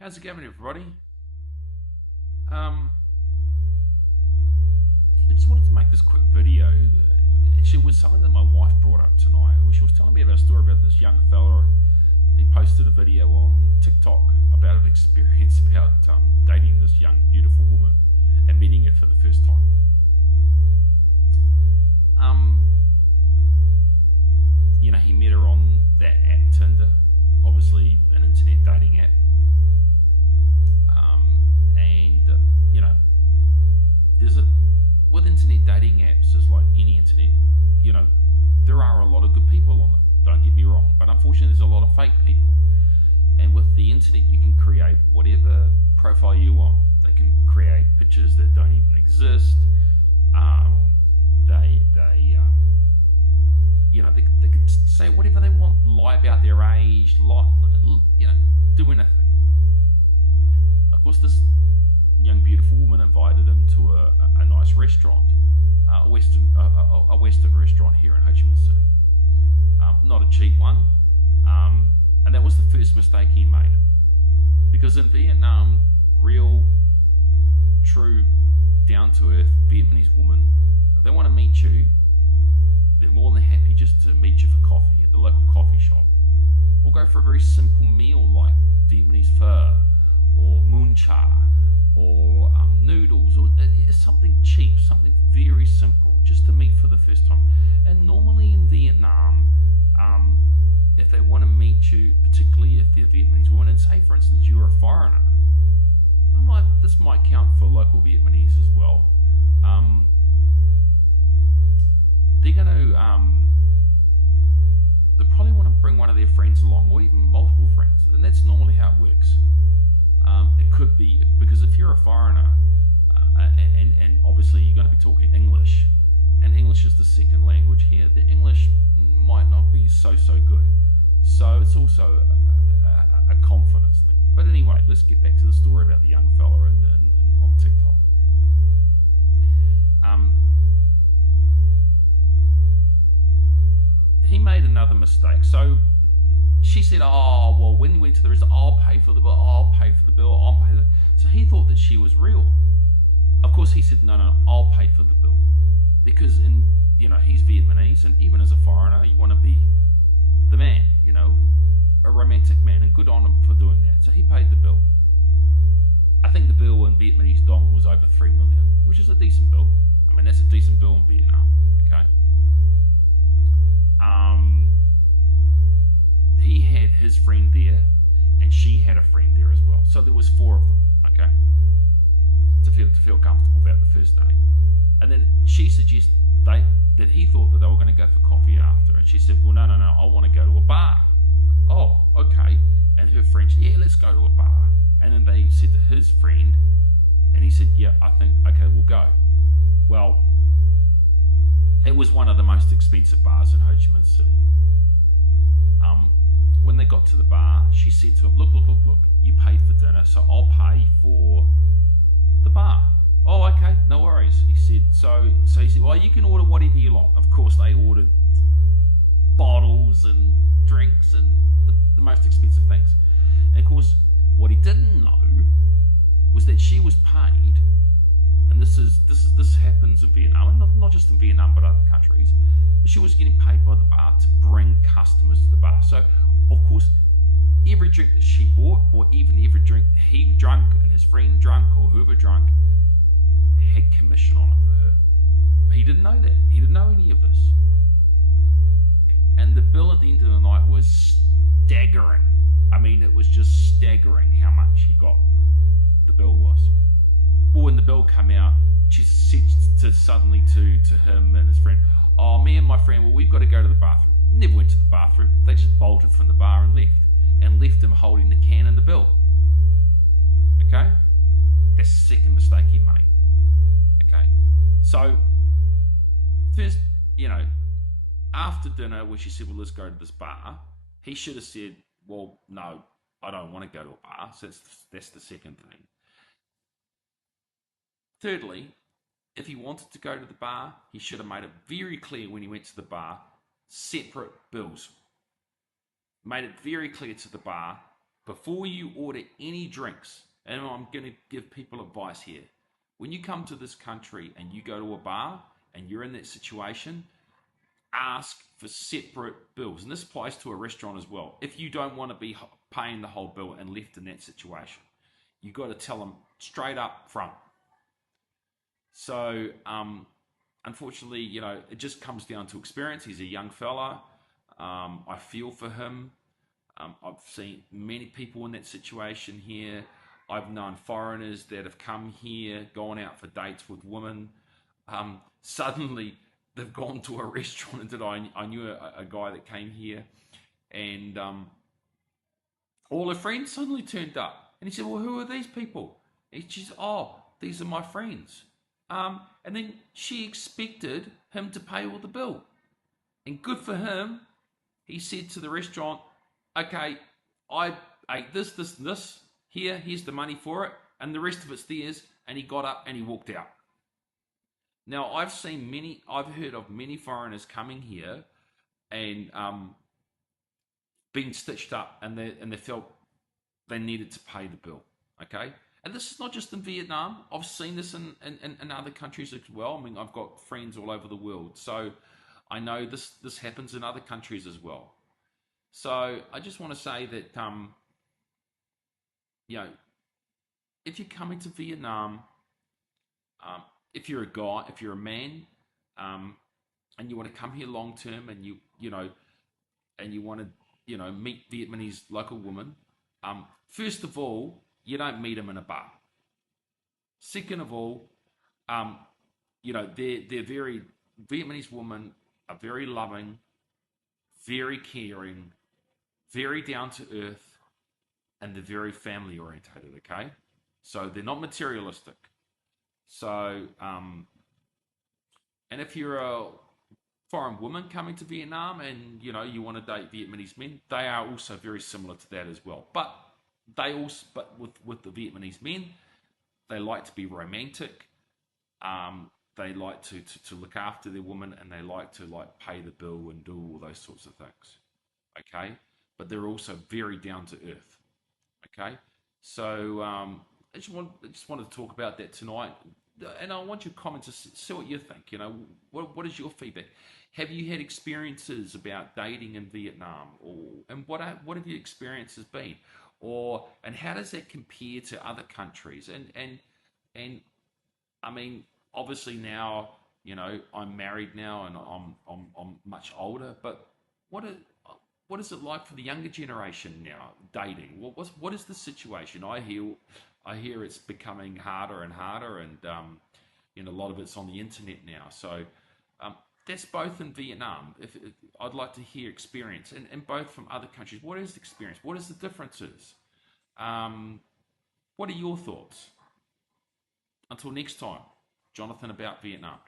How's it going, everybody? Um, I just wanted to make this quick video. Actually, it was something that my wife brought up tonight. She was telling me about a story about this young fella. He posted a video on TikTok about an experience about dating this young, beautiful woman and meeting her for the first time. Um, he met her on that app Tinder, obviously an internet dating app. And there's a with internet dating apps, as like any internet, there are a lot of good people on them. Don't get me wrong, but unfortunately, there's a lot of fake people. And with the internet, you can create whatever profile you want. They can create pictures that don't even exist. They can say whatever they want, lie about their age, do anything. Of course, this young beautiful woman invited him to a nice restaurant, a Western restaurant here in Ho Chi Minh City. Not a cheap one, and that was the first mistake he made. Because in Vietnam, real, true, down to earth Vietnamese women, if they want to meet you, they're more than happy just to meet you for coffee at the local coffee shop, or go for a very simple meal like Vietnamese pho or moon cha or noodles, or something cheap, something very simple, just to meet for the first time. And normally in Vietnam, if they want to meet you, particularly if they're Vietnamese women, and say for instance you're a foreigner, this might count for local Vietnamese as well. They're going to they probably want to bring one of their friends along, or even multiple friends, and that's normally how it works. It could be because if you're a foreigner, and obviously you're going to be talking English, and English is the second language here, the English might not be so good. So it's also a confidence thing. But anyway, let's get back to the story about the young fella on TikTok. He made another mistake. So she said, "Oh, well, when you went to the restaurant, I'll pay for the bill. I'll pay for the bill. I'll pay the." So he thought that she was real. Of course, he said, "No, I'll pay for the bill," because he's Vietnamese, and even as a foreigner, you want to be the man, a romantic man, and good on him for doing that. So he paid the bill. I think the bill in Vietnamese dong was over 3 million, which is a decent bill. I mean, that's a decent bill in Vietnam. Okay. He had his friend there, and she had a friend there as well. So there was 4 of them. Okay. To feel comfortable about the first day, and then she suggested that he thought that they were going to go for coffee after, and she said, "Well, no, I want to go to a bar." Oh, okay. And her friend said, "Yeah, let's go to a bar." And then they said to his friend, and he said, "Yeah, I think, okay, we'll go." Well, it was one of the most expensive bars in Ho Chi Minh City. When they got to the bar, she said to him, look, you paid for dinner, so I'll pay for the bar." "Oh, okay, no worries," he said. So he said, "Well, you can order whatever you want." Of course, they ordered bottles and drinks and the most expensive things. And of course, what he didn't know was that she was paid, and this happens in Vietnam, not just in Vietnam but other countries. But she was getting paid by the bar to bring customers to the bar. So, of course, every drink that she bought, or even every drink he drank and his friend drank, or whoever drank, had commission on it for her. He didn't know that. He didn't know any of this. And the bill at the end of the night was staggering. I mean, it was just staggering how much the bill was. Well, when the bill came out, she said suddenly to him and his friend, "Oh, me and my friend, well, we've got to go to the bathroom." Never went to the bathroom. They just bolted from the bar and left him holding the can and the bill. Okay? That's the second mistake he made. Okay? So, first, after dinner, when she said, "Well, let's go to this bar," he should have said, "Well, no, I don't want to go to a bar." So that's the second thing. Thirdly, if he wanted to go to the bar, he should have made it very clear when he went to the bar, separate bills. Made it very clear to the bar before you order any drinks, and I'm going to give people advice here. When you come to this country and you go to a bar and you're in that situation, ask for separate bills. And this applies to a restaurant as well. If you don't want to be paying the whole bill and left in that situation, you got to tell them straight up front. So, unfortunately, it just comes down to experience. He's a young fella. I feel for him. I've seen many people in that situation here. I've known foreigners that have come here, gone out for dates with women. Suddenly, they've gone to a restaurant, and I knew a guy that came here, and all her friends suddenly turned up. And he said, well, who are these people? And she said, oh, these are my friends. And then she expected him to pay all the bill. And good for him, he said to the restaurant, okay, I ate this, this, and this. Here's the money for it. And the rest of it's theirs. And he got up and he walked out. Now, I've heard of many foreigners coming here and being stitched up, and they felt they needed to pay the bill. Okay? And this is not just in Vietnam. I've seen this in other countries as well. I mean, I've got friends all over the world. So I know this happens in other countries as well. So I just want to say that, if you're coming to Vietnam, if you're a guy, if you're a man, and you want to come here long term, and you want to, meet Vietnamese local women, first of all, you don't meet them in a bar. Second of all, they're very, Vietnamese women are very loving, very caring, very down to earth, and they're very family orientated, okay? So they're not materialistic. So, and if you're a foreign woman coming to Vietnam and, you want to date Vietnamese men, they are also very similar to that as well. But with the Vietnamese men, they like to be romantic. They like to look after their woman, and they like to pay the bill and do all those sorts of things. Okay, but they're also very down to earth. Okay, so I just wanted to talk about that tonight, and I want your comments to see what you think. What is your feedback? Have you had experiences about dating in Vietnam, and what have your experiences been? And how does that compare to other countries? And I mean, obviously now, I'm married now, and I'm much older. But what is it like for the younger generation now dating? What is the situation? I hear it's becoming harder and harder, and a lot of it's on the internet now. So that's both in Vietnam. If I'd like to hear experience, and both from other countries. What is the experience? What is the differences? What are your thoughts? Until next time, Jonathan about Vietnam.